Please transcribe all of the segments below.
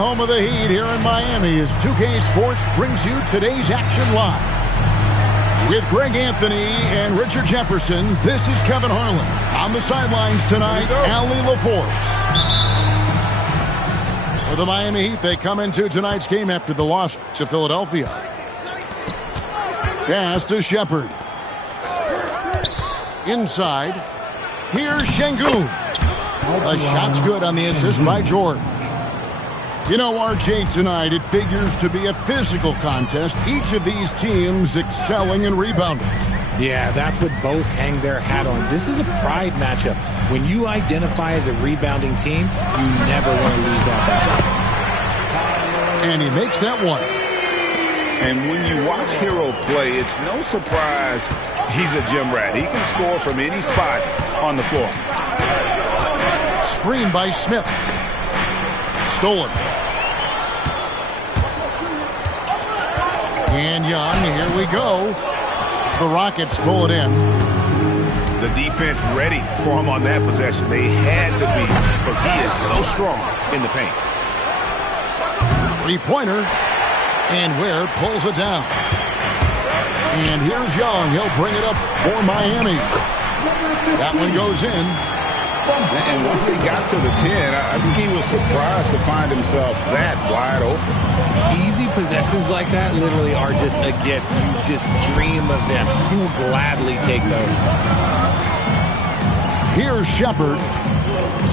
Home of the Heat here in Miami as 2K Sports brings you today's action live. With Greg Anthony and Richard Jefferson, this is Kevin Harlan. On the sidelines tonight, Allie LaForce. For the Miami Heat, they come into tonight's game after the loss to Philadelphia. Pass to Shepard. Inside. Here's Şengün. The shot's good on the assist by George. You know, RJ, tonight it figures to be a physical contest. Each of these teams excelling in rebounding. Yeah, that's what both hang their hat on. This is a pride matchup. When you identify as a rebounding team, you never want to lose that battle. And he makes that one. And when you watch Herro play, it's no surprise he's a gym rat. He can score from any spot on the floor. Screen by Smith. Stolen. And Young, here we go. The Rockets pull it in. The defense ready for him on that possession. They had to be because he is so strong in the paint. Three-pointer. And Ware pulls it down. And here's Young. He'll bring it up for Miami. That one goes in. And once he got to the 10, I think he was surprised to find himself that wide open. Easy possessions like that literally are just a gift. You just dream of them. You will gladly take those. Here's Shepard.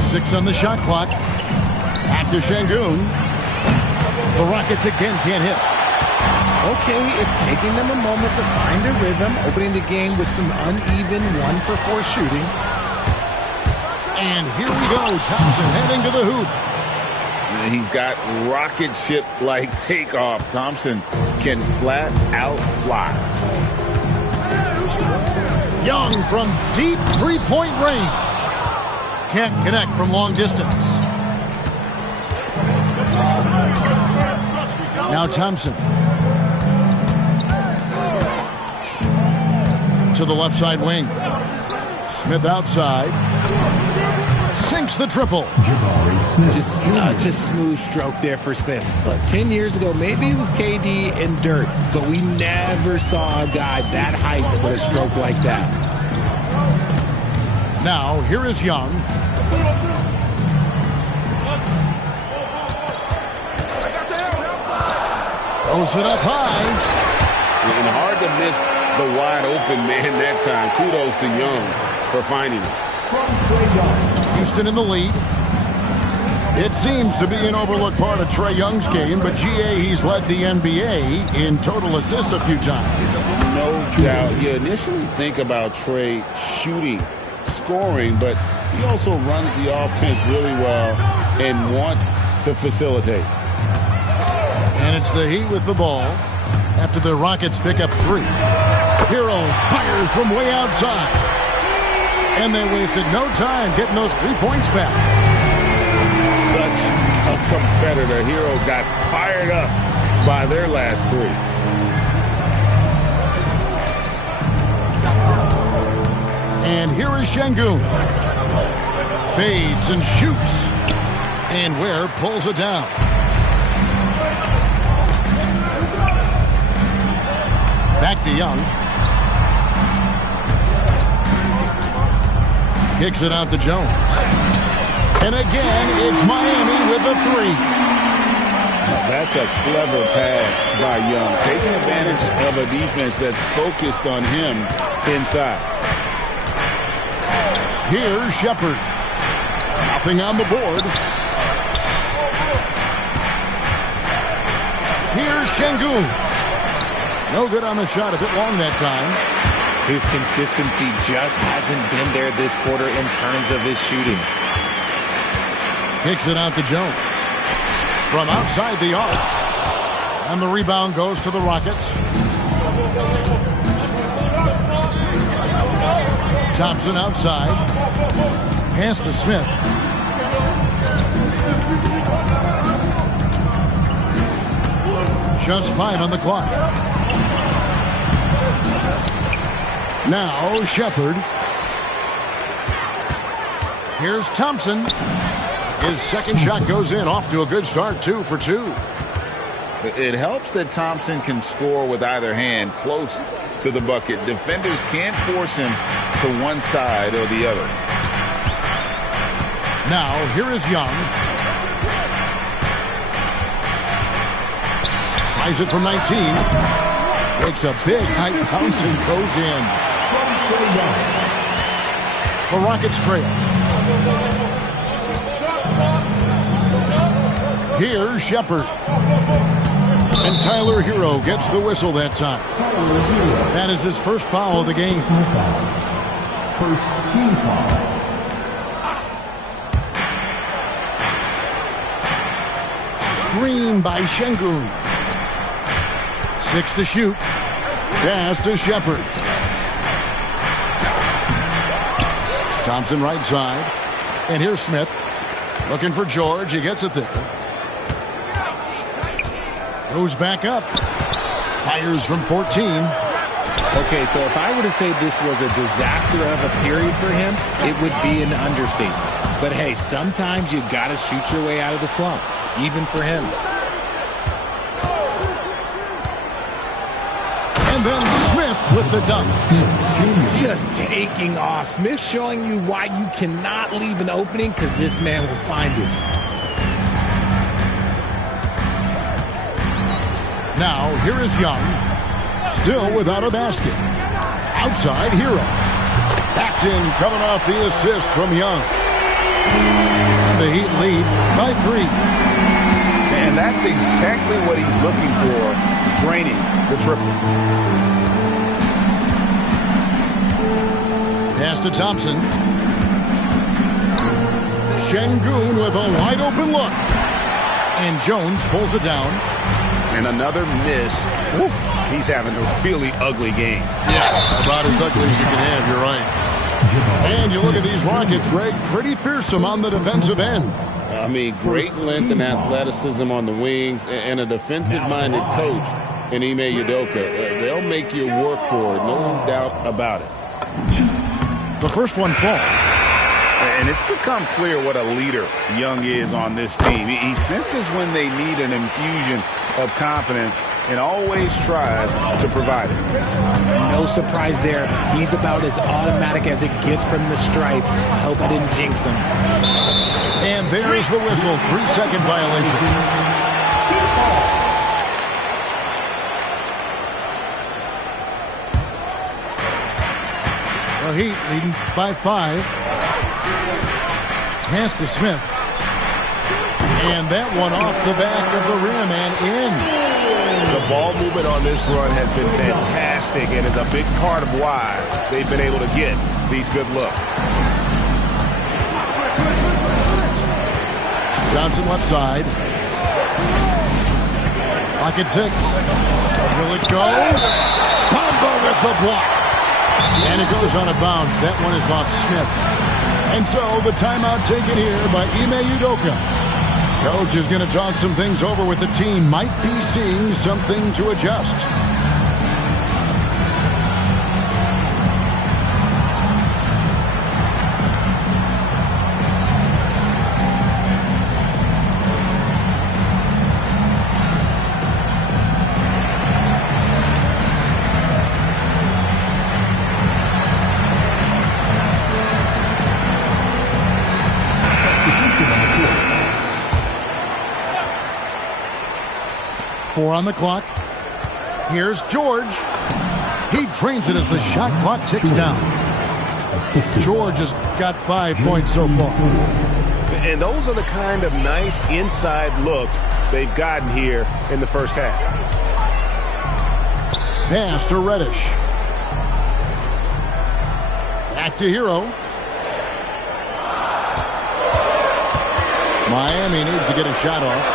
6 on the shot clock. Back to Şengün. The Rockets again can't hit. Okay, it's taking them a moment to find their rhythm, opening the game with some uneven 1-for-4 shooting. And here we go. Thompson heading to the hoop. And he's got rocket ship-like takeoff. Thompson can flat out fly. Young from deep three-point range. Can't connect from long distance. Now Thompson. To the left side wing. Smith outside. Sinks the triple. Just such a smooth stroke there for Smith. But 10 years ago, maybe it was KD and Dirt, but we never saw a guy that height with a stroke like that. Now, here is Young. Throws it up high. And hard to miss the wide open man that time. Kudos to Young for finding it. Houston in the lead. It seems to be an overlooked part of Trae Young's game, but GA, he's led the NBA in total assists a few times. No doubt. You initially think about Trae shooting, scoring, but he also runs the offense really well and wants to facilitate. And it's the Heat with the ball after the Rockets pick up 3. Herro fires from way outside. And they wasted no time getting those 3 points back. Such a competitor. Herro got fired up by their last 3. And here is Şengün. Fades and shoots. And Ware pulls it down. Back to Young. Kicks it out to Jones. And again, it's Miami with a 3. That's a clever pass by Young. Taking advantage of a defense that's focused on him inside. Here's Shepard. Nothing on the board. Here's Şengün. No good on the shot. A bit long that time. His consistency just hasn't been there this quarter in terms of his shooting. Kicks it out to Jones. From outside the arc. And the rebound goes to the Rockets. Thompson outside. Pass to Smith. Just 5 on the clock. Now Shepard. Here's Thompson. His second shot goes in, off to a good start, 2 for 2. It helps that Thompson can score with either hand close to the bucket. Defenders can't force him to one side or the other. Now, here is Young. Tries it from 19. Makes a big height bounce and goes in. The Rockets trail. Here's Shepard. And Tyler Hero gets the whistle that time. That is his first foul of the game. First team foul. Screen by Şengün. 6 to shoot. Pass to Shepard. Thompson right side. And here's Smith. Looking for George. He gets it there. Goes back up. Fires from 14. Okay, so if I were to say this was a disaster of a period for him, it would be an understatement. But hey, sometimes you got to shoot your way out of the slump, even for him. And then Smith with the dunk. Just taking off. Smith showing you why you cannot leave an opening, because this man will find it. Now, here is Young. Still without a basket. Outside, Hero. That's in, coming off the assist from Young. The Heat lead by 3. And that's exactly what he's looking for, draining the triple. Pass to Thompson. Şengün with a wide open look. And Jones pulls it down. And another miss. Woo. He's having a really ugly game. Yeah, about as ugly as you can have, you're right. And you look at these Rockets, Greg, pretty fearsome on the defensive end. I mean, great length and athleticism on the wings, and a defensive-minded coach in Ime Udoka. They'll make you work for it, no doubt about it. The first one falls. And it's become clear what a leader Young is on this team. He senses when they need an infusion of confidence and always tries to provide it. No surprise there. He's about as automatic as it gets from the stripe. I hope I didn't jinx him. And there's the whistle. 3-second violation. The Heat leading by 5. Pass to Smith. And that one off the back of the rim and in. The ball movement on this run has been fantastic and is a big part of why they've been able to get these good looks. Johnson left side. Rocket 6. Will it go? Bamba with the block. And it goes on a bounce. That one is off Smith. And so the timeout taken here by Ime Udoka. Coach is going to talk some things over with the team. Might be seeing something to adjust. Four on the clock. Here's George. He drains it as the shot clock ticks down. George has got 5 points so far. And those are the kind of nice inside looks they've gotten here in the first half. Pass to Reddish. Back to Hero. Miami needs to get a shot off.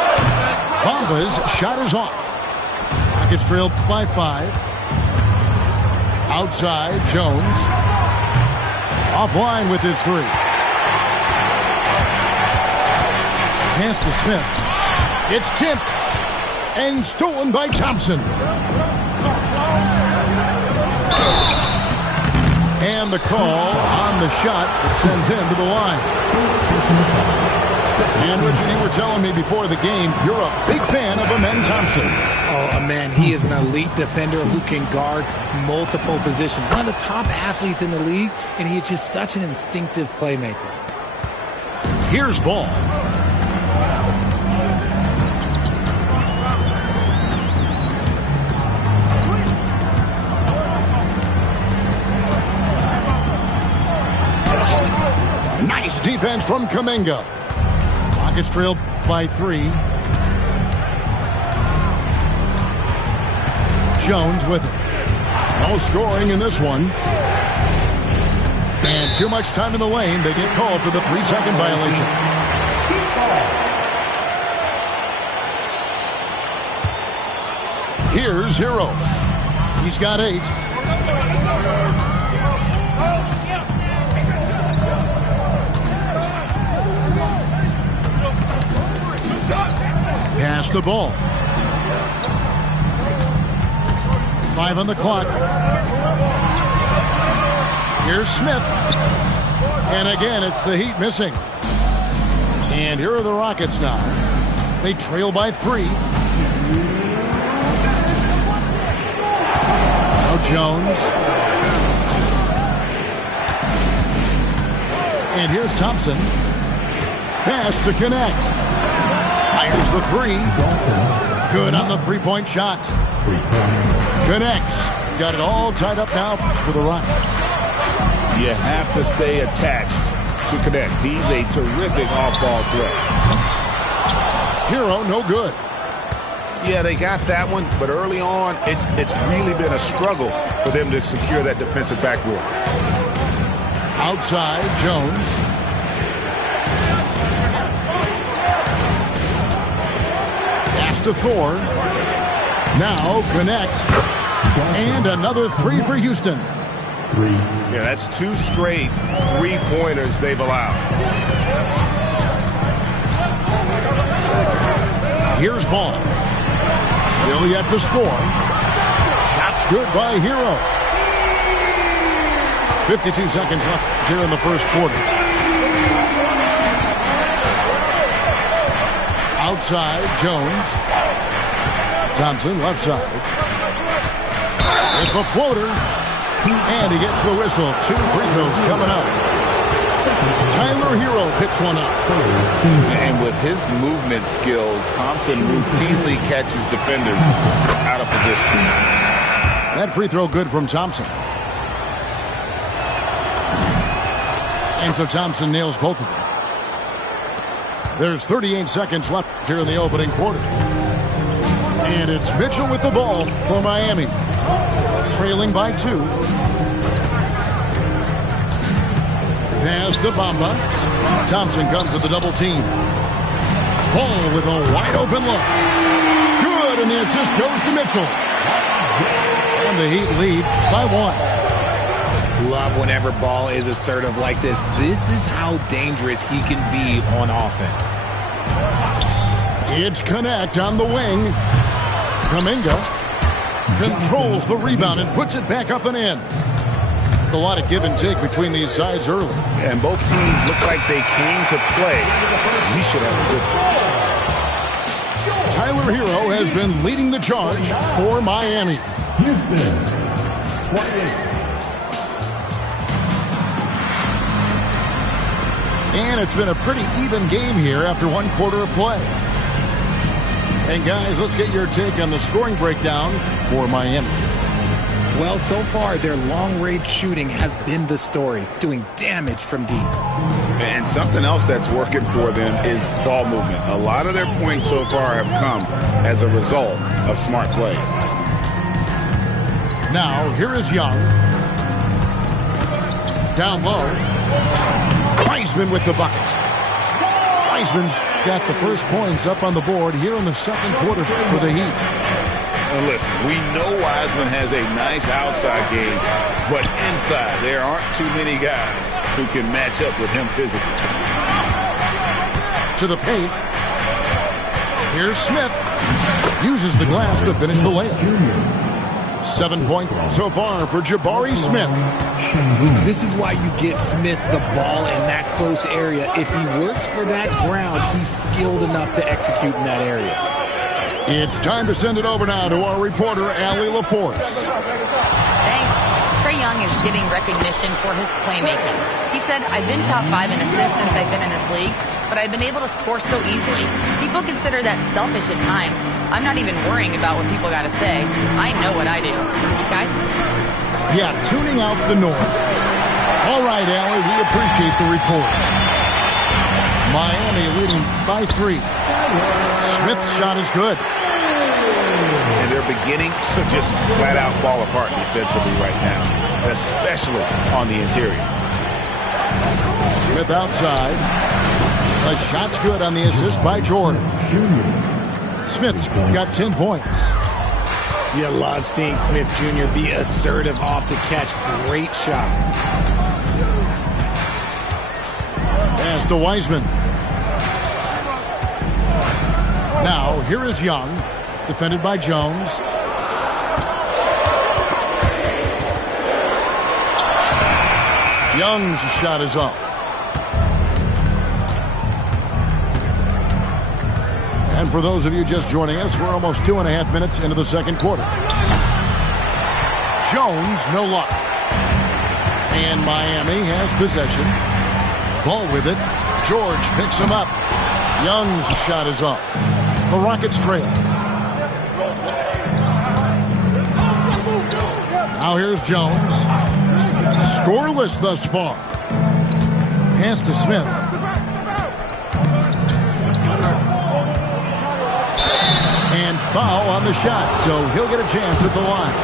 Bamba's shot is off. Rockets trail by 5. Outside, Jones. Offline with his 3. Pass to Smith. It's tipped and stolen by Thompson. And the call on the shot that sends him to the line. And Richard, you were telling me before the game, you're a big fan of Amen Thompson. Oh, man, he is an elite defender who can guard multiple positions. One of the top athletes in the league, and he is just such an instinctive playmaker. Here's ball. Nice defense from Kuminga. Rockets trail by 3. Jones with it. No scoring in this one. And too much time in the lane. They get called for the 3-second violation. Here's Hero. He's got 8. Pass the ball. 5 on the clock. Here's Smith. And again, it's the Heat missing. And here are the Rockets now. They trail by 3. Now Jones. And here's Thompson. Pass to connect. Fires the 3. Good on the 3-point shot. Connects. Got it all tied up now for the Rockets. You have to stay attached to connect. He's a terrific off-ball threat. Hero, no good. Yeah, they got that one, but early on, it's really been a struggle for them to secure that defensive backboard. Outside, Jones. Pass to Thor. Now connect. And another 3 for Houston. 3. Yeah, that's 2 straight 3-pointers they've allowed. Here's ball. Still yet to score. Shot's good by Hero. 52 seconds left here in the first quarter. Outside, Jones. Thompson, left side. It's a floater. And he gets the whistle. 2 free throws coming up. Tyler Hero picks one up. And with his movement skills, Thompson routinely catches defenders out of position. That free throw good from Thompson. And so Thompson nails both of them. There's 38 seconds left here in the opening quarter. And it's Mitchell with the ball for Miami. Trailing by 2. Pass to Bamba. Thompson comes with the double team. Ball with a wide open look. Good, and the assist goes to Mitchell. And the Heat lead by 1. Love whenever Ball is assertive like this. This is how dangerous he can be on offense. It's Connect on the wing. Kuminga controls the rebound and puts it back up and in. A lot of give and take between these sides early. Yeah, and both teams look like they came to play. We should have a good Tyler Hero has been leading the charge for Miami. Houston, 28. And it's been a pretty even game here after 1 quarter of play. And guys, let's get your take on the scoring breakdown for Miami. Well, so far, their long-range shooting has been the story, doing damage from deep. And something else that's working for them is ball movement. A lot of their points so far have come as a result of smart plays. Now, here is Young. Down low. Wiseman with the bucket. Wiseman's got the first points up on the board here in the second quarter for the Heat. And listen, we know Wiseman has a nice outside game, but inside there aren't too many guys who can match up with him physically. To the paint. Here's Smith. Uses the glass to finish the layup. 7 points so far for Jabari Smith. This is why you get Smith the ball in that close area. If he works for that ground, he's skilled enough to execute in that area. It's time to send it over now to our reporter, Allie LaForce. Thanks. Trae Young is getting recognition for his playmaking. He said, I've been top 5 in assists since I've been in this league, but I've been able to score so easily. People consider that selfish at times. I'm not even worrying about what people got to say. I know what I do. Guys? Yeah, tuning out the noise. All right, Allie, we appreciate the report. Miami leading by 3. Smith's shot is good. And they're beginning to just flat out fall apart defensively right now, especially on the interior. Smith outside. The shot's good on the assist by Jordan. Smith's got 10 points. You love seeing Smith Jr. be assertive off the catch. Great shot. Pass to Wiseman. Now, here is Young, defended by Jones. Young's shot is off. And for those of you just joining us, we're almost 2.5 minutes into the second quarter. Jones, no luck. And Miami has possession. Ball with it. George picks him up. Young's shot is off. The Rockets trail. Now here's Jones. Scoreless thus far. Pass to Smith. And foul on the shot, so he'll get a chance at the line.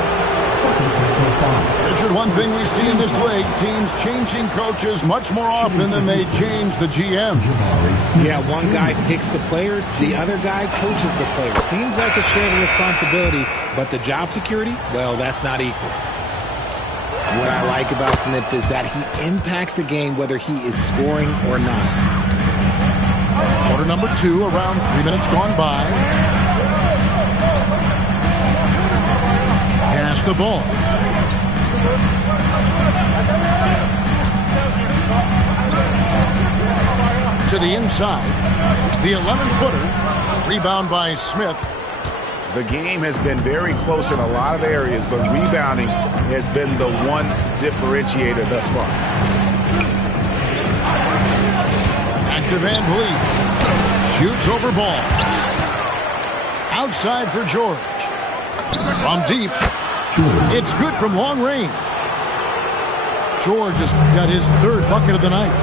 Richard, one thing we see in this league, teams changing coaches much more often than they change the GM. Yeah, one guy picks the players, the other guy coaches the players. Seems like a shared responsibility, but the job security, well, that's not equal. What I like about Smith is that he impacts the game whether he is scoring or not. Quarter number 2, around 3 minutes gone by. Pass the ball. To the inside. The 11-footer. Rebound by Smith. The game has been very close in a lot of areas, but rebounding has been the one differentiator thus far. Back to Van Vliet. Shoots over ball. Outside for George. From deep. It's good from long range. George has got his 3rd bucket of the night.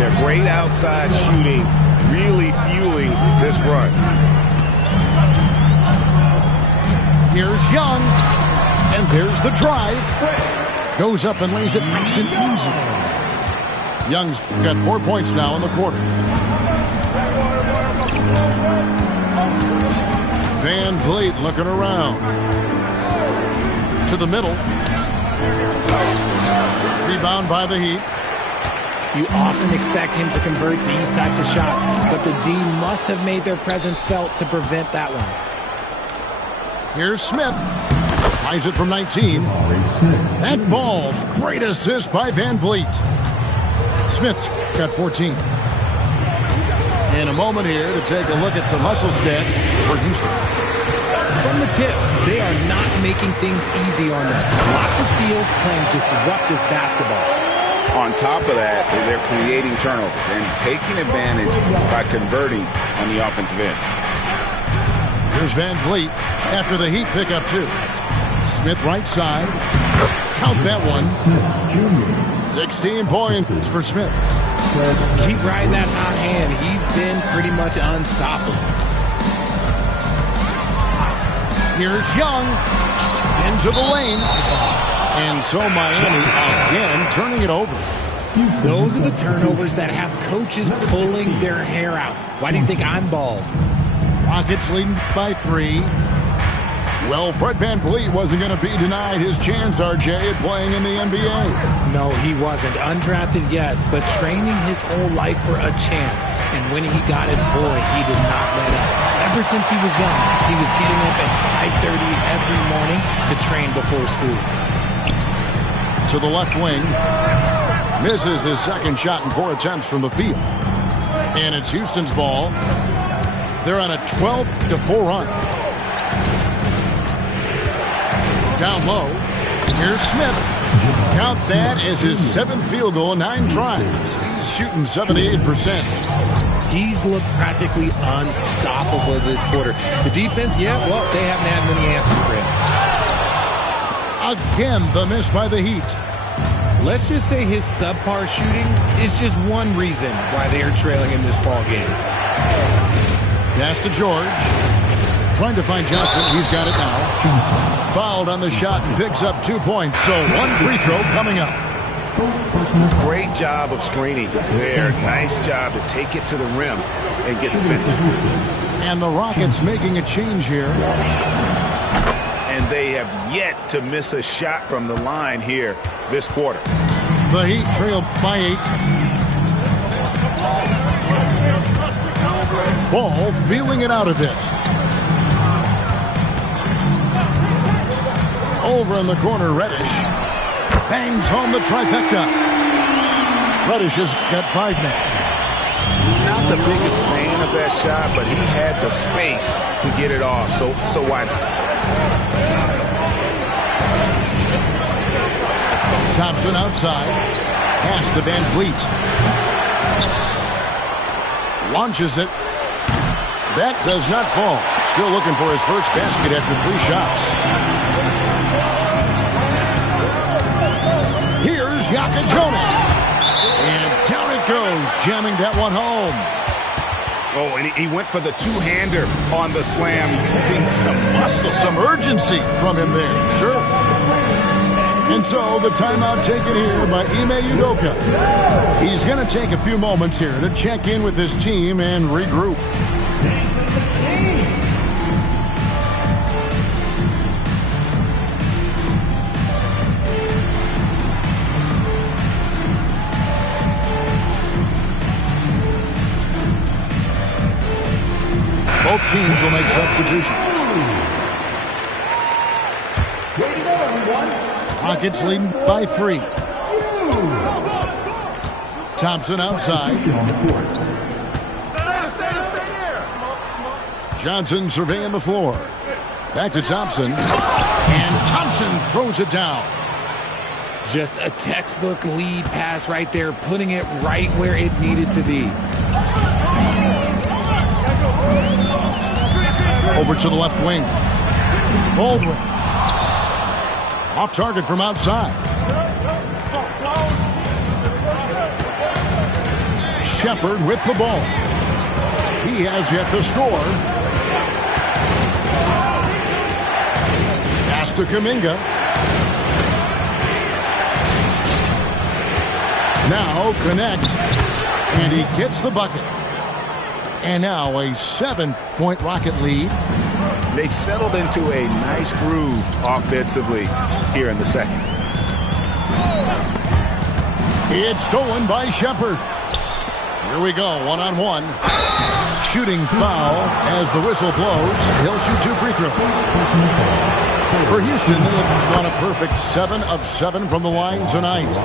Yeah, great outside shooting, really fueling this run. Here's Young, and there's the drive. Goes up and lays it nice and easy. Young's got 4 points now in the quarter. Van Vliet looking around. To the middle. Rebound by the Heat. You often expect him to convert these types of shots, but the D must have made their presence felt to prevent that one. Here's Smith. Tries it from 19. That falls. Great assist by Van Vliet. Smith's got 14. In a moment here to take a look at some hustle stats for Houston. From the tip, they are not making things easy on them. Lots of steals, playing disruptive basketball. On top of that, they're creating turnovers and taking advantage by converting on the offensive end. Here's Van Vliet after the Heat pick up 2. Smith right side. Count that one. 16 points for Smith. Keep riding that hot hand. He's been pretty much unstoppable. Here's Young into the lane. And so Miami again turning it over. Those are the turnovers that have coaches pulling their hair out. Why do you think I'm bald? Rockets leading by 3. Well, Fred VanVleet wasn't going to be denied his chance, RJ, at playing in the NBA. No, he wasn't. Undrafted, yes, but training his whole life for a chance. And when he got it, boy, he did not let up. Ever since he was young, he was getting up at 5:30 every morning to train before school. To the left wing. Misses his second shot in 4 attempts from the field. And it's Houston's ball. They're on a 12-4 run. Down low. Here's Smith. Count that as his 7th field goal in 9 tries. He's shooting 78%. He's looked practically unstoppable this quarter. The defense, yeah, well, they haven't had many answers for him. Again, the miss by the Heat. Let's just say his subpar shooting is just one reason why they are trailing in this ball game. Pass to George. Trying to find Johnson. He's got it now. Fouled on the shot and picks up 2 points. So 1 free throw coming up. Great job of screening there. Nice job to take it to the rim and get the finish. And the Rockets making a change here. And they have yet to miss a shot from the line here this quarter. The Heat trail by 8. Ball feeling it out a bit. Over in the corner, Reddish. Bangs home the trifecta. Reddish has got 5 now. Not the biggest fan of that shot, but he had the space to get it off, so why not? Thompson outside. Pass to Van Fleet. Launches it. That does not fall. Still looking for his first basket after 3 shots. Here's Yaka Jonas. And down it goes, jamming that one home. Oh, and he went for the two-hander on the slam, using some muscle. Some urgency from him there, sure. And so the timeout taken here by Ime Udoka. He's going to take a few moments here to check in with his team and regroup. Both teams will make substitutions. Rockets leading by 3. Thompson outside. Johnson surveying the floor. Back to Thompson. And Thompson throws it down. Just a textbook lead pass right there, putting it right where it needed to be. Over to the left wing. Baldwin. Off target from outside. Shepard with the ball. He has yet to score. Pass to Kuminga. Now connect. And he gets the bucket. And now a 7-point Rocket lead. They've settled into a nice groove offensively here in the second. It's stolen by Shepard. Here we go, 1-on-1. Shooting foul as the whistle blows. He'll shoot 2 free throws. For Houston, they have gone a perfect 7 of 7 from the line tonight.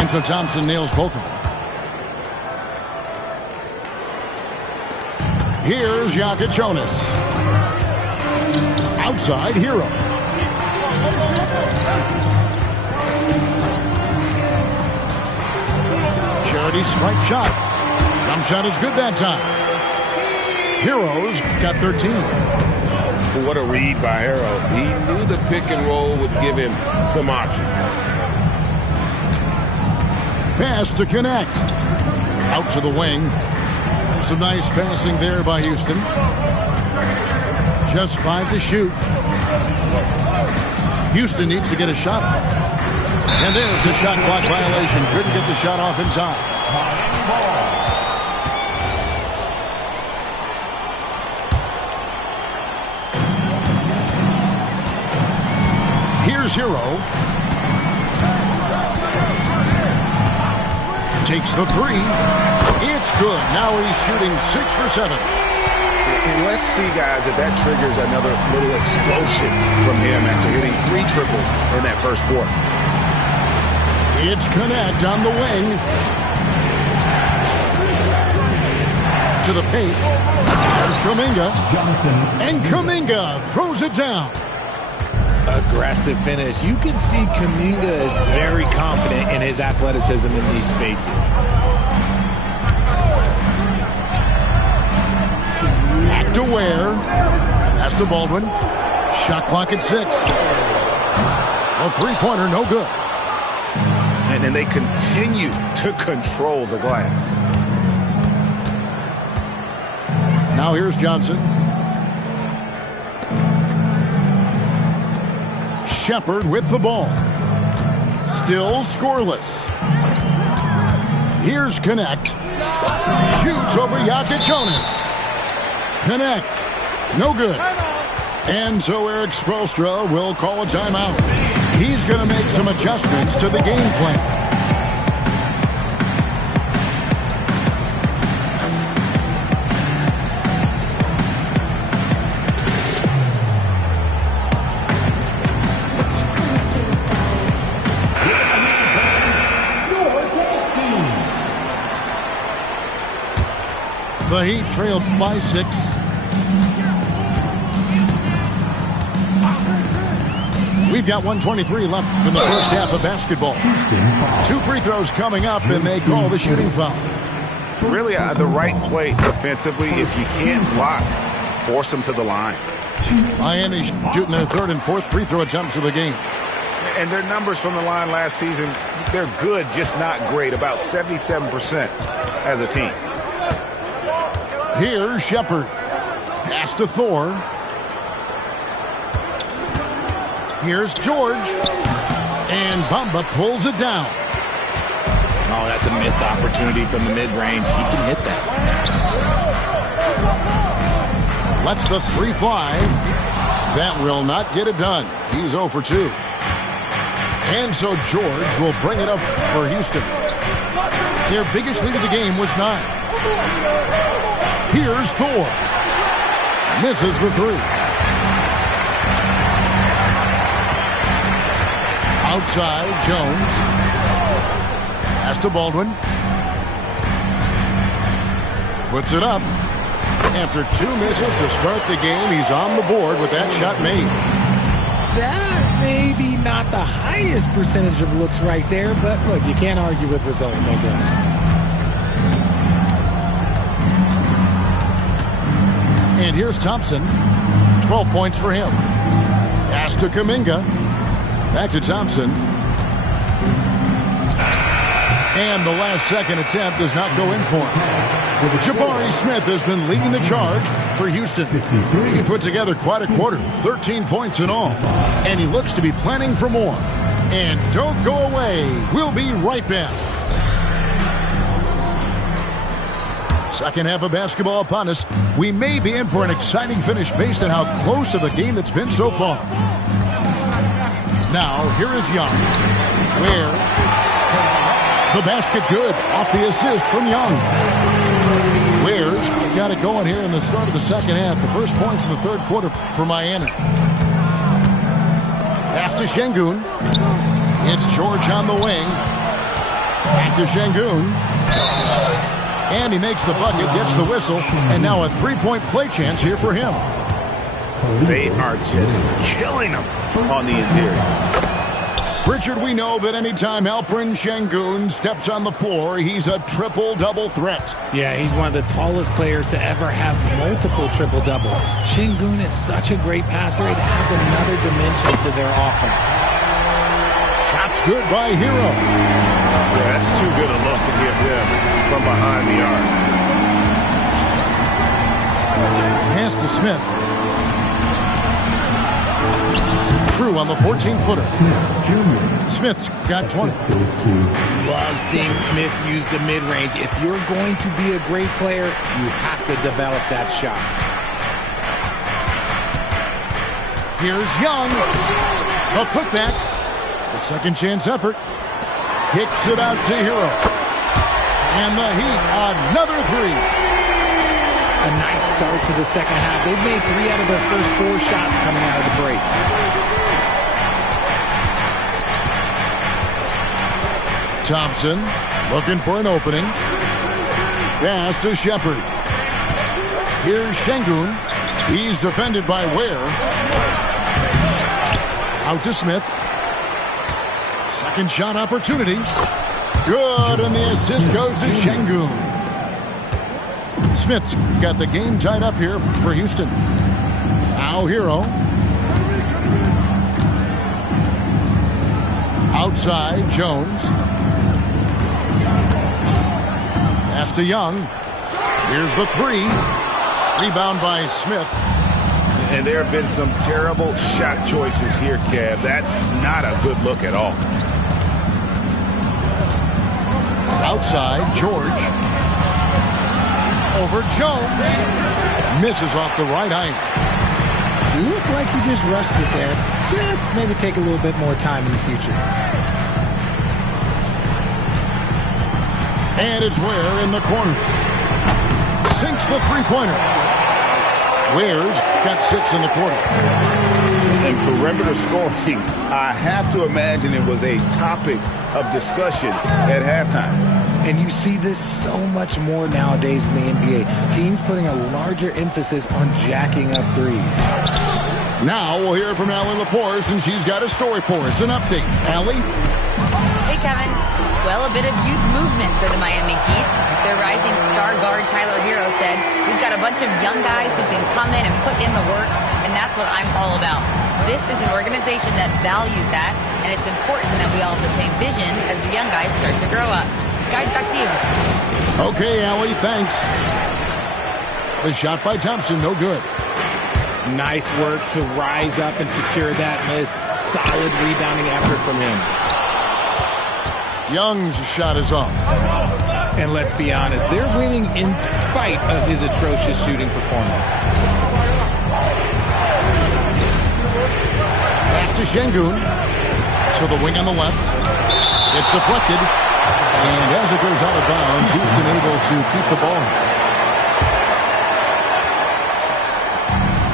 And so Thompson nails both of them. Here's Yaka Jonas. Outside, Hero. Charity stripe shot. Jump shot is good that time. Hero's got 13. What a read by Hero. He knew the pick and roll would give him some options. Pass to connect. Out to the wing. Some nice passing there by Houston. Just 5 to shoot. Houston needs to get a shot off. And there's the shot clock violation. Couldn't get the shot off in time. Here's Hero. Takes the 3. It's good. Now he's shooting 6 for 7. And let's see, guys, if that triggers another little explosion from him after hitting 3 triples in that first quarter. It's Connect on the wing. To the paint. There's Kuminga. And Kuminga throws it down. Aggressive finish. You can see Kuminga is very confident in his athleticism in these spaces. Back to Ware. Pass to Baldwin. Shot clock at 6. A three-pointer, no good. And then they continue to control the glass. Now here's Johnson. Shepard with the ball. Still scoreless. Here's Connect. Shoots over Jokic Jonas. Connect. No good. And so Eric Spoelstra will call a timeout. He's going to make some adjustments to the game plan. The Heat trailed by 6. We've got 1:23 left in the first half of basketball. 2 free throws coming up, and they call the shooting foul. Really, the right play defensively. If you can't block, force them to the line. Miami shooting their 3rd and 4th free throw attempts of the game. And their numbers from the line last season, they're good, just not great. About 77% as a team. Here's Shepard. Pass to Thor. Here's George. And Bamba pulls it down. Oh, that's a missed opportunity from the mid-range. He can hit that. Lets the 3 fly. That will not get it done. He's 0 for 2. And so George will bring it up for Houston. Their biggest lead of the game was 9. Here's Thor. Misses the 3. Outside, Jones. Pass to Baldwin. Puts it up. After 2 misses to start the game, he's on the board with that shot made. That may be not the highest percentage of looks right there, but look, you can't argue with results, I guess. And here's Thompson. 12 points for him. Pass to Kuminga. Back to Thompson. And the last second attempt does not go in for him. Jabari Smith has been leading the charge for Houston. He put together quite a quarter, 13 points in all. And he looks to be planning for more. And don't go away. We'll be right back. Second half of basketball upon us. We may be in for an exciting finish based on how close of a game it's been so far. Now, here is Young. Where the basket good off the assist from Young. Ware's got it going here in the start of the second half. The first points in the 3rd quarter for Miami. Pass to Şengün. It's George on the wing. Back to Şengün. And he makes the bucket, gets the whistle, and now a 3-point play chance here for him. They are just killing them on the interior. Richard, we know that anytime Alperen Şengün steps on the floor, he's a triple-double threat. Yeah, he's one of the tallest players to ever have multiple triple-doubles. Şengün is such a great passer, it adds another dimension to their offense. Shots good by Hero. Yeah, that's too good a look to give him from behind the arc. Pass to Smith. True on the 14-footer. Smith's got 20. Love seeing Smith use the mid-range. If you're going to be a great player, you have to develop that shot. Here's Young. A putback. A second chance effort. Kicks it out to Hero. And the Heat, another three. A nice start to the second half. They've made 3 out of their first 4 shots coming out of the break. Thompson looking for an opening. Pass to Shepard. Here's Şengün. He's defended by Ware. Out to Smith. Second shot opportunity. Good, and the assist goes to Şengün. Smith's got the game tied up here for Houston. Now Hero. Outside, Jones. Pass to Young. Here's the three. Rebound by Smith. And there have been some terrible shot choices here, Kev. That's not a good look at all. Outside, George. Over Jones. Misses off the right eye. Looked like he just rushed it there. Just maybe take a little bit more time in the future. And it's Ware in the corner. Sinks the three-pointer. Ware's got 6 in the quarter. And perimeter scoring, I have to imagine it was a topic of discussion at halftime. And you see this so much more nowadays in the NBA. Teams putting a larger emphasis on jacking up threes. Now we'll hear from Allie LaForce, and she's got a story for us. An update. Allie? Hey, Kevin. Well, a bit of youth movement for the Miami Heat. Their rising star guard, Tyler Hero, said, "We've got a bunch of young guys who can come in and put in the work, and that's what I'm all about." This is an organization that values that, and it's important that we all have the same vision as the young guys start to grow up. Guys, back to you. Okay, Allie, thanks. The shot by Thompson, no good. Nice work to rise up and secure that miss. Solid rebounding effort from him. Young's shot is off. And let's be honest, they're winning in spite of his atrocious shooting performance. Pass to Şengün. So the wing on the left. It's deflected. And as it goes out of bounds, Houston able to keep the ball.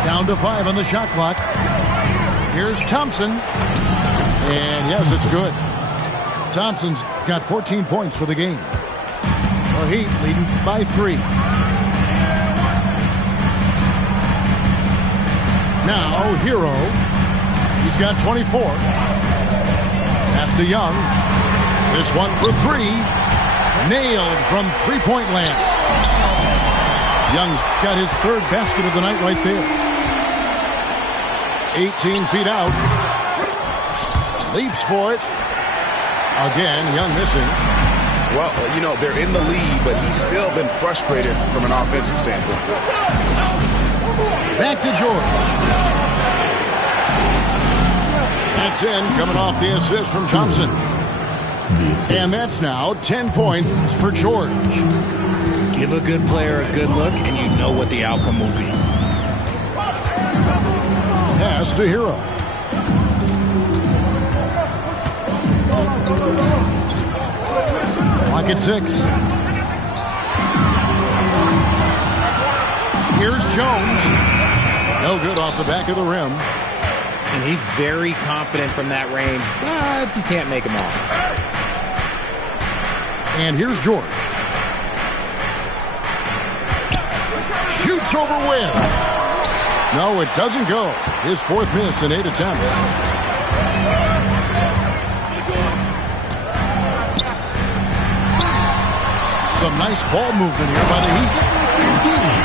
Down to 5 on the shot clock. Here's Thompson. And yes, it's good. Thompson's got 14 points for the game. The Heat leading by 3. Now, Hero. He's got 24. Pass to Young. This one for 3. Nailed from three-point land. Young's got his 3rd basket of the night right there. 18 feet out. Leaps for it. Again, Young missing. Well, you know, they're in the lead, but he's still been frustrated from an offensive standpoint. Back to George. That's in, coming off the assist from Thompson. And that's now 10 points for George. Give a good player a good look, and you know what the outcome will be. Pass to Hero. Clock at 6. Here's Jones. No good off the back of the rim. And he's very confident from that range, but you can't make him off. And here's George. Shoots over Ware. No, it doesn't go. His 4th miss in 8 attempts. Some nice ball movement here by the Heat.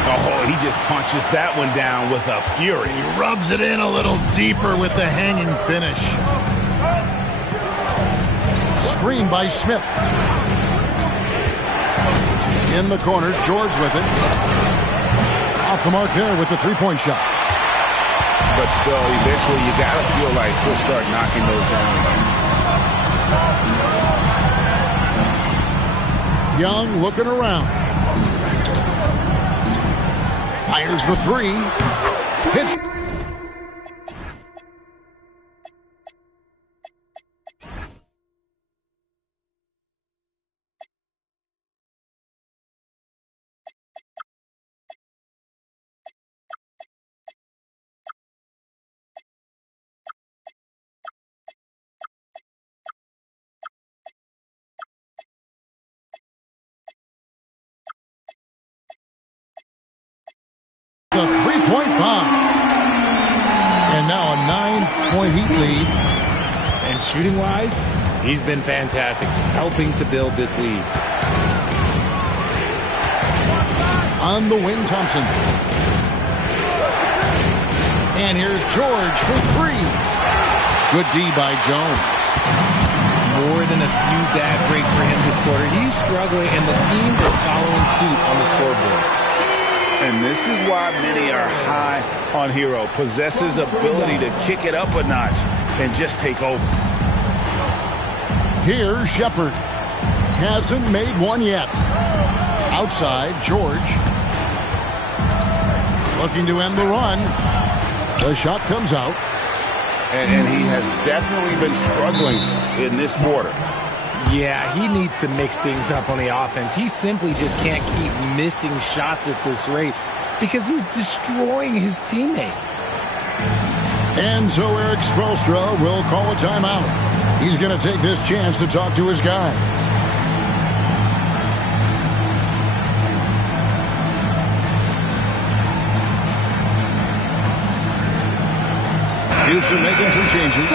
Oh, he just punches that one down with a fury. He rubs it in a little deeper with the hanging finish. Screen by Smith. In the corner, George with it. Off the mark there with the three-point shot. But still, eventually you got to feel like he'll start knocking those down. Young looking around. Fires the 3. Hits. 8 lead. And shooting-wise, he's been fantastic, helping to build this lead. On the wing, Thompson. And here's George for 3. Good D by Jones. More than a few bad breaks for him this quarter. He's struggling, and the team is following suit on the scoreboard. And this is why many are high on Hero. Possesses ability to kick it up a notch and just take over. Here's Shepard. Hasn't made one yet. Outside, George. Looking to end the run. The shot comes out. And he has definitely been struggling in this quarter. Yeah, he needs to mix things up on the offense. He simply just can't keep missing shots at this rate because he's destroying his teammates. And so Eric Spoelstra will call a timeout. He's going to take this chance to talk to his guys. Houston making some changes.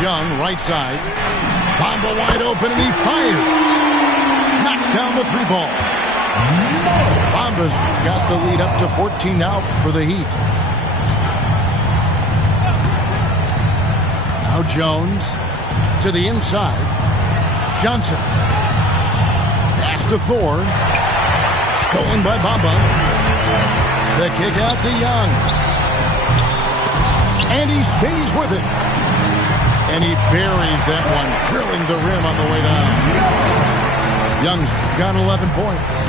Young, right side. Bamba wide open, and he fires. Knocks down the 3-ball. Bamba's got the lead up to 14 now for the Heat. Now Jones to the inside. Johnson. Pass to Thor. Stolen by Bamba. The kick out to Young. And he stays with it. And he buries that one, drilling the rim on the way down. Young's got 11 points.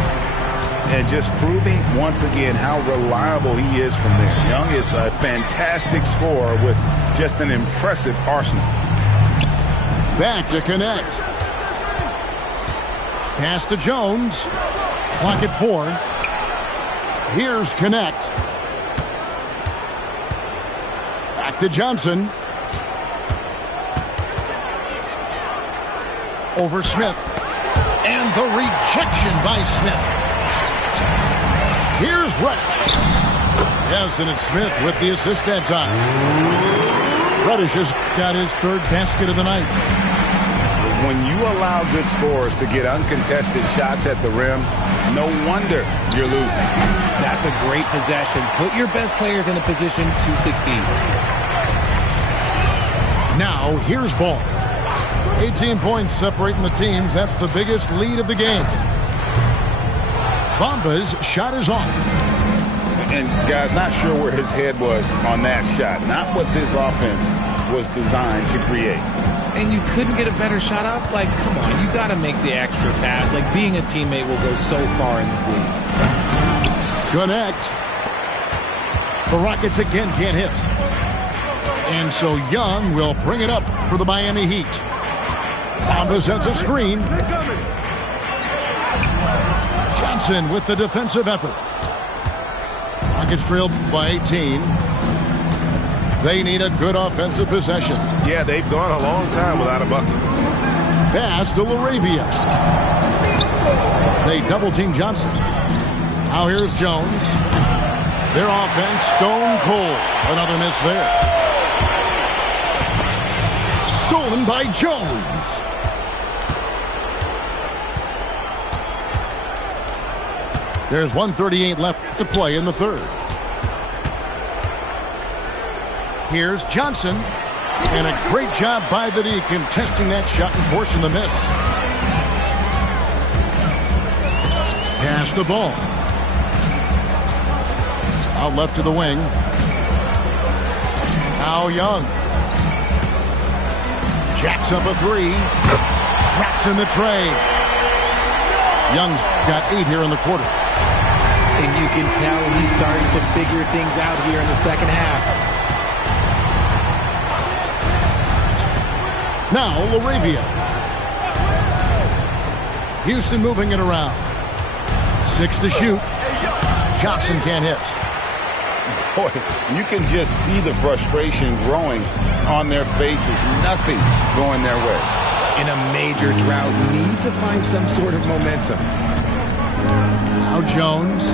And just proving once again how reliable he is from there. Young is a fantastic scorer with just an impressive arsenal. Back to connect. Pass to Jones. Clock at 4. Here's Connect. Back to Johnson. Over Smith. And the rejection by Smith. Here's Reddish. Yes, and it's Smith with the assist that time. Reddish has got his 3rd basket of the night. When you allow good scorers to get uncontested shots at the rim, no wonder you're losing. That's a great possession. Put your best players in a position to succeed. Now, here's Ball. 18 points separating the teams. That's the biggest lead of the game. Bamba's shot is off. And, guys, not sure where his head was on that shot. Not what this offense was designed to create. And you couldn't get a better shot off? Like, come on, you got to make the extra pass. Like, being a teammate will go so far in this league. Connect. The Rockets again can't hit. And so Young will bring it up for the Miami Heat. Bamba sets a screen. Johnson with the defensive effort. Rockets trailed by 18. They need a good offensive possession. Yeah, they've gone a long time without a bucket. Pass to LaRavia. They double-team Johnson. Now here's Jones. Their offense stone cold. Another miss there. Stolen by Jones. There's 1:38 left to play in the 3rd. Here's Johnson. And a great job by the D contesting that shot and forcing the miss. Pass the ball. Out left to the wing. Now Young. Jacks up a 3. Drops in the tray. Young's got 8 here in the quarter. And you can tell he's starting to figure things out here in the second half. Now LaRavia. Houston moving it around. 6 to shoot. Johnson can't hit. Boy, you can just see the frustration growing on their faces. Nothing going their way. In a major drought, need to find some sort of momentum. Now Jones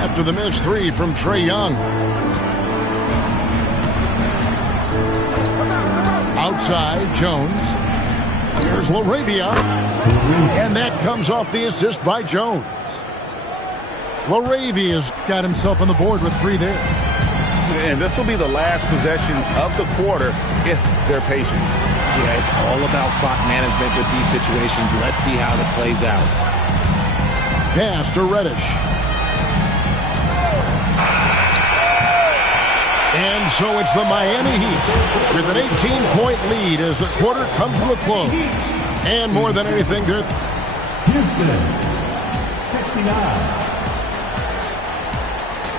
after the missed three from Trae Young. Outside, Jones. Here's LaRavia. And that comes off the assist by Jones. LaRavia's got himself on the board with three there. And this will be the last possession of the quarter if they're patient. Yeah, it's all about clock management with these situations. Let's see how that plays out. Pass to Reddish. And so it's the Miami Heat with an 18-point lead as the quarter comes to a close. And more than anything, they're Houston, 69.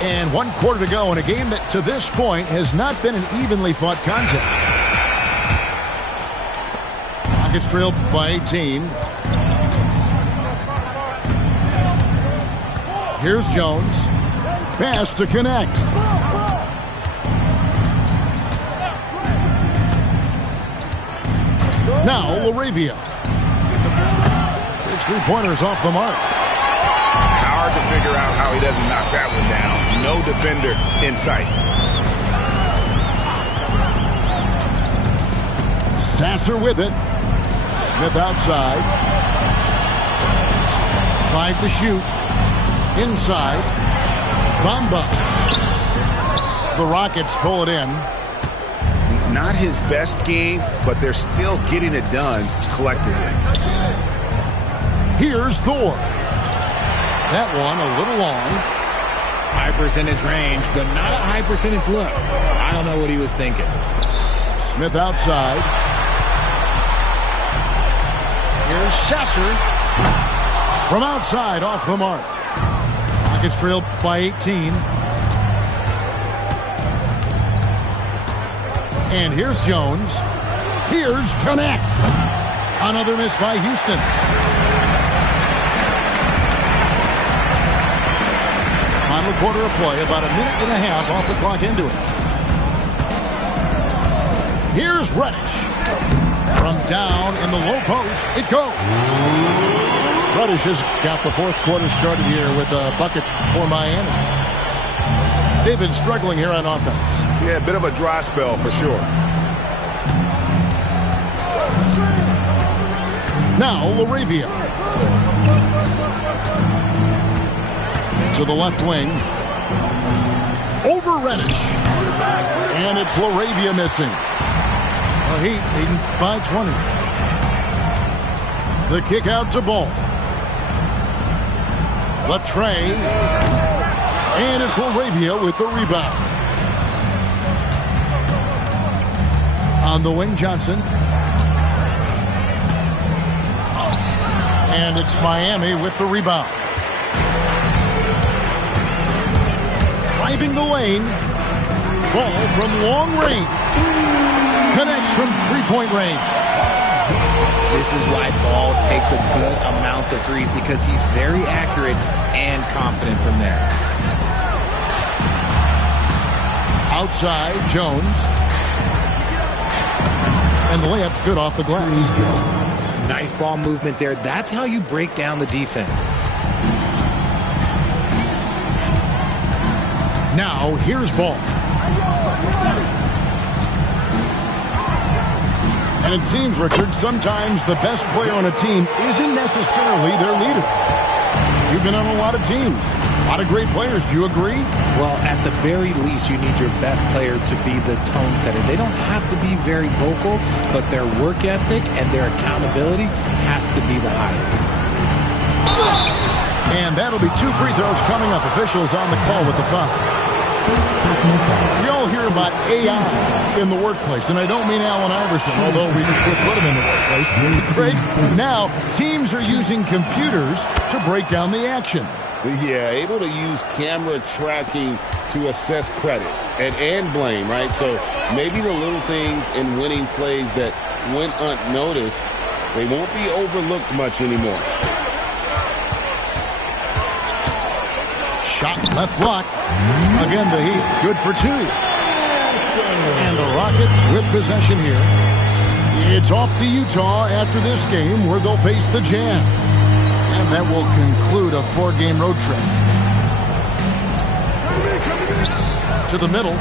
And 1 quarter to go in a game that to this point has not been an evenly fought contest. Rockets trailed by 18. Here's Jones. Pass to connect. Now LaRavia. His three-pointer's off the mark. Hard to figure out how he doesn't knock that one down. No defender in sight. Sasser with it. Smith outside. 5 to shoot. Inside. Bamba. The Rockets pull it in. Not his best game, but they're still getting it done collectively. Here's Thor. That one a little long. High percentage range, but not a high percentage look. I don't know what he was thinking. Smith outside. Here's Sasser. From outside, off the mark. Rockets trailed by 18. And here's Jones. Here's Connect. Another miss by Houston. Final quarter of play, about a minute and a half off the clock into it. Here's Reddish. From down in the low post, it goes. Reddish has got the fourth quarter started here with a bucket for Miami. They've been struggling here on offense. Yeah, a bit of a dry spell for sure. Now LaRavia. To the left wing. Over Reddish. And it's LaRavia missing. The Heat leading by 20. The kick out to Ball. The Trae. And it's LaRavia with the rebound. On the wing, Johnson. And it's Miami with the rebound. Driving the lane. Ball from long range. Connects from three-point range. This is why Ball takes a good amount of threes, because he's very accurate and confident from there. Outside, Jones. And the layup's good off the glass. Nice ball movement there. That's how you break down the defense. Now, here's Ball. And it seems, Richard, sometimes the best player on a team isn't necessarily their leader. You've been on a lot of teams. A lot of great players. Do you agree? Well, at the very least, you need your best player to be the tone setter. They don't have to be very vocal, but their work ethic and their accountability has to be the highest. And that'll be 2 free throws coming up. Officials on the call with the foul. We all hear about AI in the workplace, and I don't mean Allen Iverson, although we could put him in the workplace. Craig, now teams are using computers to break down the action. Yeah, able to use camera tracking to assess credit and blame, right? So maybe the little things in winning plays that went unnoticed, they won't be overlooked much anymore. Shot left block. Again, the Heat good for 2. And the Rockets with possession here. It's off to Utah after this game where they'll face the Jazz. And that will conclude a 4-game road trip. To the middle.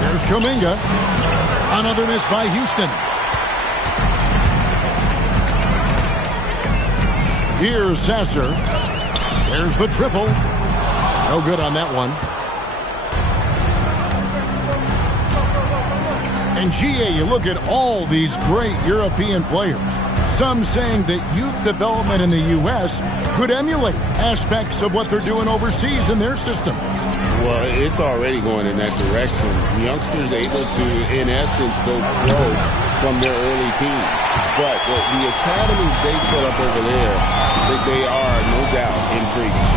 There's Kuminga. Another miss by Houston. Here's Sasser. There's the triple. No good on that one. And GA, you look at all these great European players. Some saying that youth development in the U.S. could emulate aspects of what they're doing overseas in their systems. Well, it's already going in that direction. Youngsters able to, in essence, go pro from their early teens. But the academies they've set up over there, they are, no doubt, intriguing.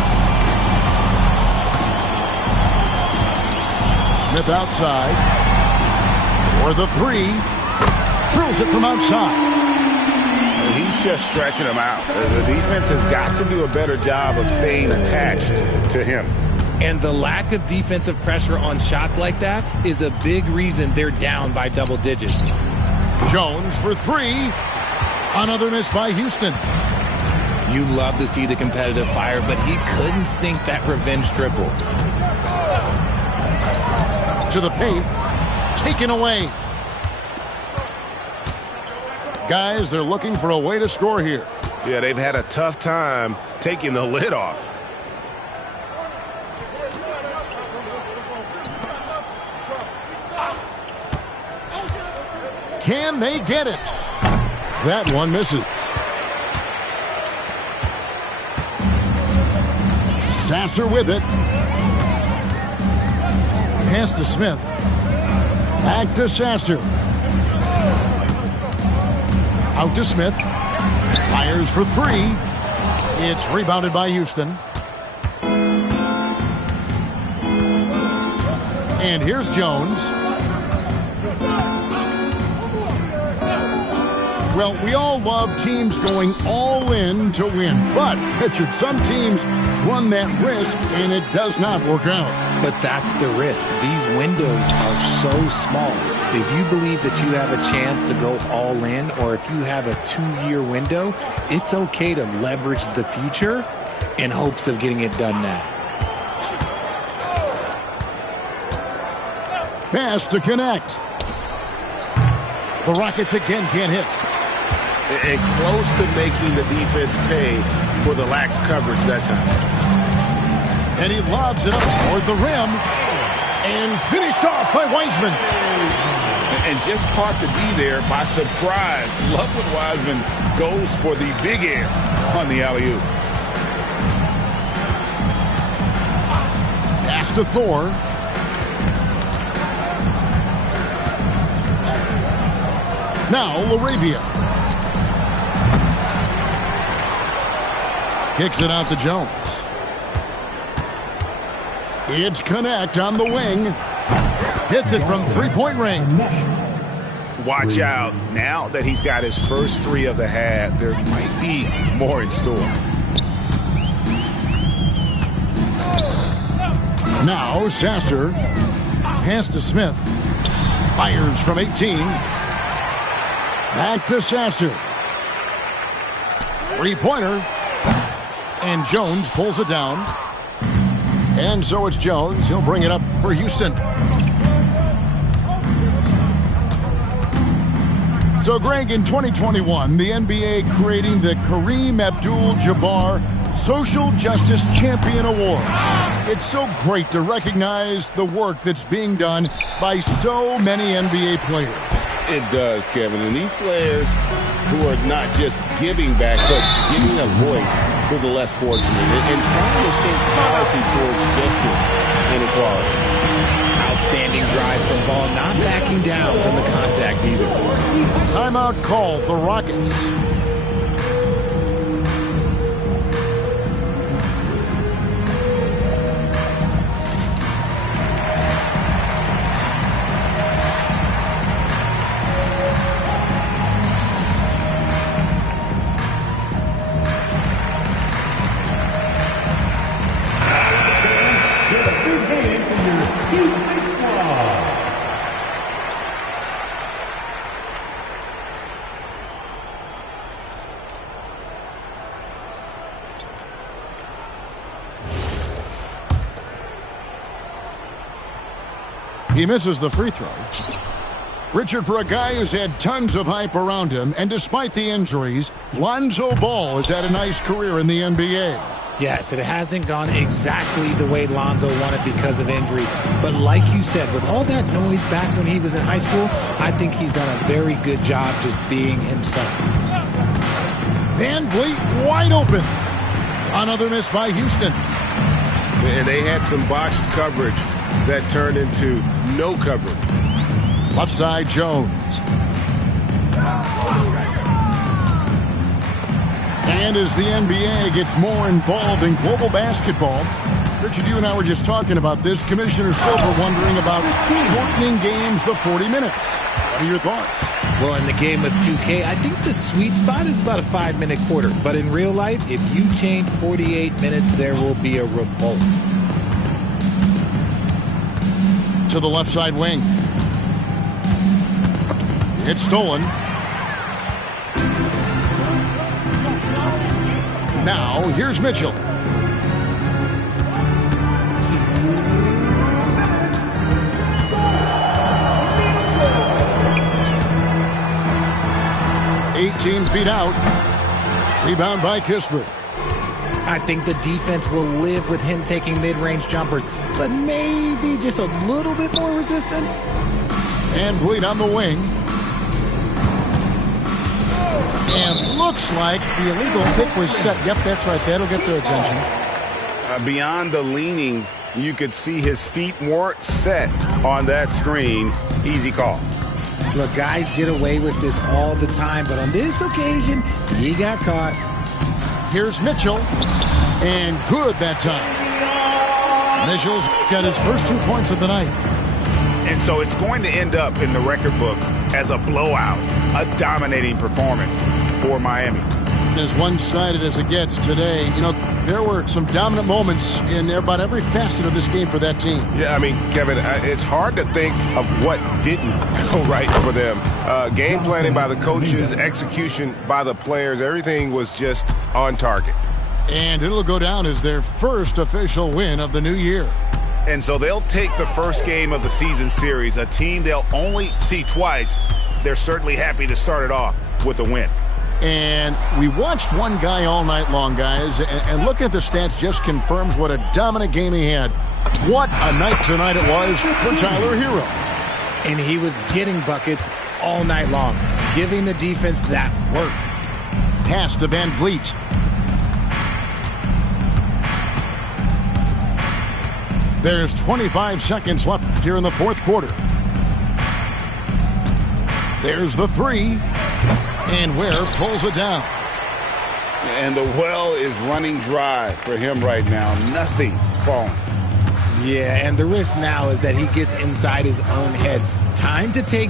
Smith outside. For the three. Drills it from outside. He's just stretching him out. The defense has got to do a better job of staying attached to him. And the lack of defensive pressure on shots like that is a big reason they're down by double digits. Jones for three. Another miss by Houston. You love to see the competitive fire, but he couldn't sink that revenge triple. To the paint. Taken away. Guys, they're looking for a way to score here. Yeah, they've had a tough time taking the lid off. Can they get it? That one misses. Sasser with it. Pass to Smith. Back to Sasser. Out to Smith. Fires for three. It's rebounded by Houston. And here's Jones. Well, we all love teams going all in to win. But, Richard, some teams run that risk, and it does not work out. But that's the risk. These windows are so small. If you believe that you have a chance to go all in, or if you have a 2-year window, it's okay to leverage the future in hopes of getting it done now. Pass to connect. The Rockets again can't hit. And close to making the defense pay for the lax coverage that time. And he lobs it up toward the rim. And finished off by Wiseman. And just caught the D there by surprise. Love when Wiseman goes for the big air on the alley-oop. Pass to Thor. Now LaRavia. Kicks it out to Jones. It's Connect on the wing. Hits it from three-point range. Watch out. Now that he's got his first three of the half, there might be more in store. Now Sasser. Pass to Smith. Fires from 18. Back to Sasser. Three-pointer. And Jones pulls it down. And so it's Jones. He'll bring it up for Houston. So, Greg, in 2021, the NBA creating the Kareem Abdul-Jabbar Social Justice Champion Award. It's so great to recognize the work that's being done by so many NBA players. It does, Kevin. And these players who are not just giving back, but giving a voice to the less fortunate and trying to shape policy towards justice and equality. Outstanding drive from Ball, not backing down from the contact either. Timeout called the Rockets. He misses the free throw. Richard, for a guy who's had tons of hype around him, and despite the injuries, Lonzo Ball has had a nice career in the NBA. Yes, it hasn't gone exactly the way Lonzo wanted because of injury. But like you said, with all that noise back when he was in high school, I think he's done a very good job just being himself. Van Vliet wide open. Another miss by Houston. And they had some botched coverage that turned into no coverage. Left side, Jones. And as the NBA gets more involved in global basketball, Richard, you and I were just talking about this. Commissioner Silver wondering about shortening games to 40 minutes. What are your thoughts? Well, in the game of 2K, I think the sweet spot is about a 5-minute quarter. But in real life, if you change 48 minutes, there will be a revolt. To the left side wing. It's stolen. Now, here's Mitchell. "18 feet out." Rebound by Kispert. I think the defense will live with him taking mid-range jumpers, but maybe just a little bit more resistance. And Vliet on the wing. And looks like the illegal pick was set. Yep, that's right. That'll get their attention. Beyond the leaning, you could see his feet weren't set on that screen. Easy call. Look, guys get away with this all the time, but on this occasion, he got caught. Here's Mitchell. And good that time. Mitchell's got his first 2 points of the night. And so it's going to end up in the record books as a blowout, a dominating performance for Miami. As one-sided as it gets today, you know, there were some dominant moments in about every facet of this game for that team. Yeah, I mean, Kevin, it's hard to think of what didn't go right for them. Game planning by the coaches, execution by the players, everything was just on target. And it'll go down as their first official win of the new year. And so they'll take the first game of the season series, a team they'll only see twice. They're certainly happy to start it off with a win. And we watched one guy all night long, guys, and looking at the stats just confirms what a dominant game he had. What a night tonight it was for Tyler Hero. And he was getting buckets all night long, giving the defense that work. Pass to Van Vliet. There's 25 seconds left here in the fourth quarter. There's the three. And Ware pulls it down. And the well is running dry for him right now. Nothing falling. Yeah, and the risk now is that he gets inside his own head. Time to take